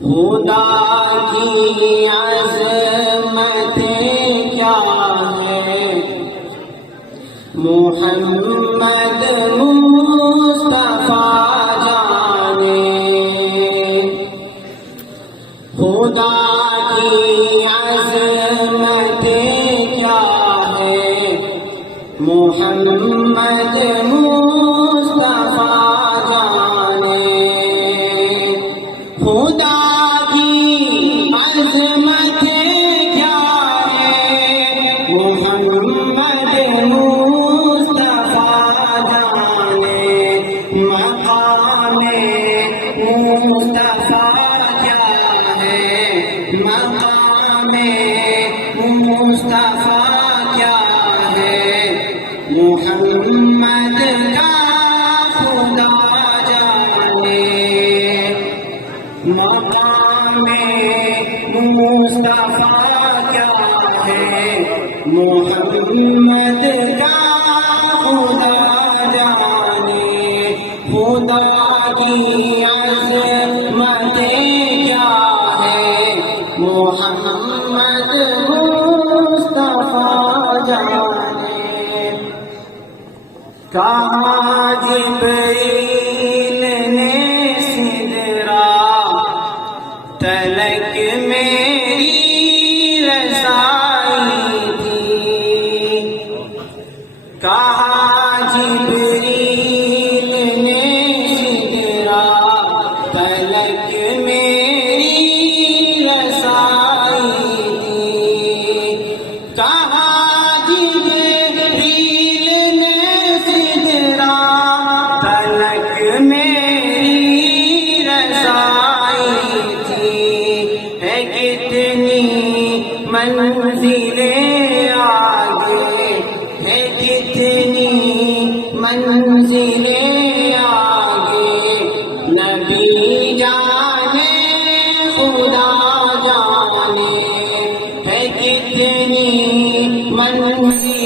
خدا کی عظمت کیا ہے، محمد مصطفیٰ جانے، خدا کی عظمت کیا ہے، محمد مصطفیٰ جانے، خدا کی عظمت کیا ہے، محمد مصطفیٰ جانے، مقام مصطفیٰ کیا ہے، مقام مصطفیٰ کیا ہے، محمد کا خدا جانے، مقام مصطفیٰ کیا ہے، محمد کا خدا جانے، خدا کی عظمت کیا ہے، محمد مصطفیٰ جانے، کہاں جبریل نے سدرا تلک میری رسائی تھی، کہاں جبریل نے سدرا تلک میری رسائی تھی، کہاں جبریل نے سدرا تلک میری رسائی تھی، ہے کتنی منزلیں آگے، ہے کتنی منزلیں آگے، نبی جانے خدا جانے، ہے کتنی منزلیں